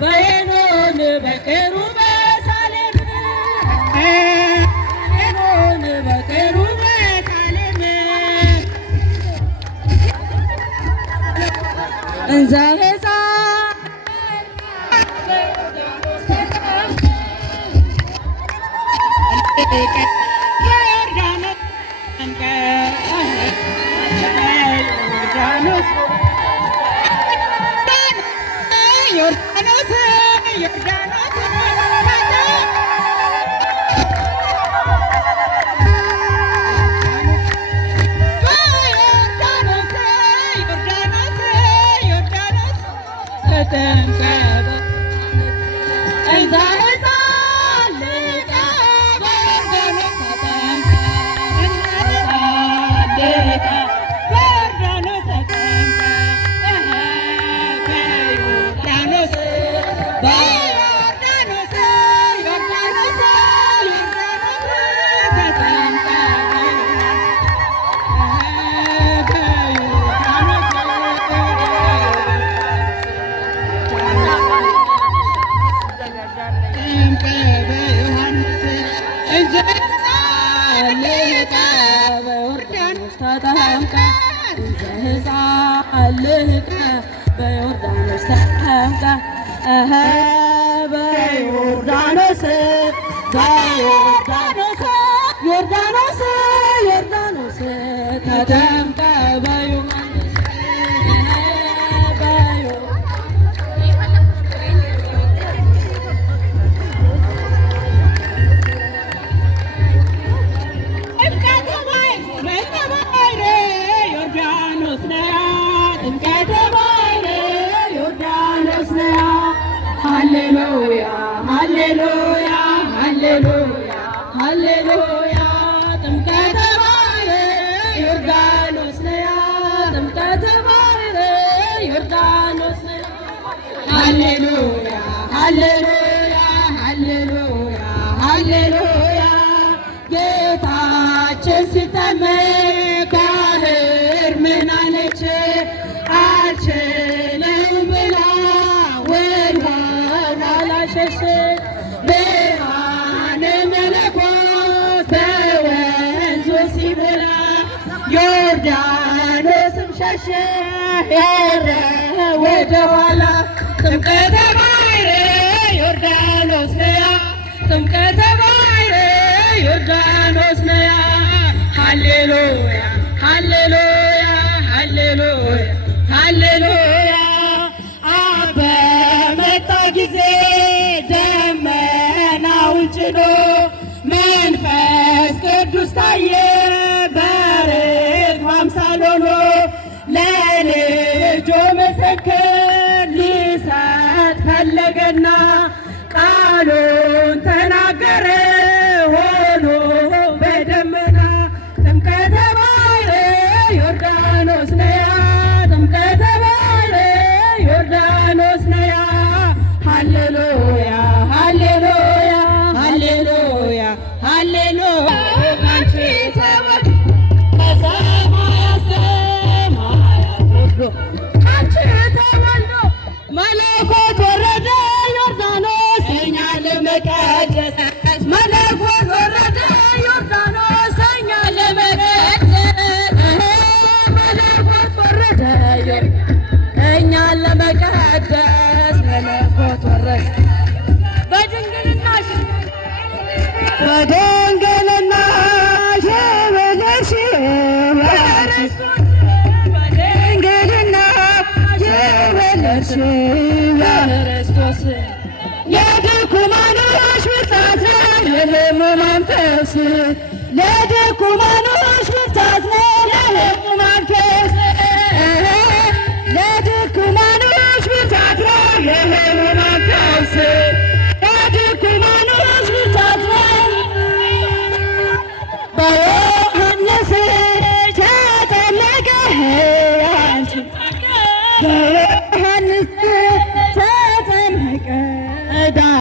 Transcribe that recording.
በሄኖን በኬሩበ ሳሌም ሄኖን በኬሩበ ሳሌም እንዘ ዮርዳኖስ ተጠምቀ ሃሌሉያ ሃሌሉያ ሃሌሉያ ሃሌሉያ ጥምቀተ ባሕር ዮርዳኖስ ነያ ጥምቀተ ባሕር ዮርዳኖስ ነያ ሃሌሉያ ሃሌሉያ ሃሌሉያ ሃሌሉያ ጌታችን ሲጠመቅ ባሕር ምን አለች? አልችልም ብላ ወልዋል አላሸሽ ብርሃነ መለኮት በወንዙ ሲሞላ ዮርዳኖስም ሸሸ ሄደ ወደ ኋላ ጥምቀተ ባሕር ዮርዳኖስ ነያ ጥምቀተ ባሕር ዮርዳኖስ ነያ ሃሌሉያ ሃሌሉያ ሃሌሉያ ሃሌሉያ አብ በመጣ ጊዜ ደመናውን ጭኖ መንፈስ ቅዱስ ታየ በርግብ አምሳል ሆኖ ለልጁ ምስክር ሊሰጥ ፈለገና ቃሉን ተናገረ ሆኖ በደመና ጥምቀተ ባሕር ዮርዳኖስ ነያ ጥምቀተ ባሕር ዮርዳኖስ ነያ ሃሌሉያ ሃሌሉያ ሃሌሉያ ሃሌሉያ አንቺ ተወልዶ ከሰማያት ሰማያት ወርዶ አንቺ ተወልዶ መለኮት ወረደ ዮርዳኖስ እኛን ለመቀደስ መለኮት ወረደ ዮርዳኖስ እኛን ለመቀደስ መለኮት ወረደ እኛን ለመቀደስ መለኮት ወረደ በድንግልናሽ በድንግልናሽ በለሽ በድንግልናሽ በለሽ በክርስቶስ የድኩማኖች ብርታት የሕሙማን ፈውስ ለድኩማኖች ብርታት የሕሙማን ፈውስ ለድኩማኖች ብርታት የሕሙማን ፈውስ ለድኩማኖች ብርታት በዮሐንስ ተጠመቀ አንቺ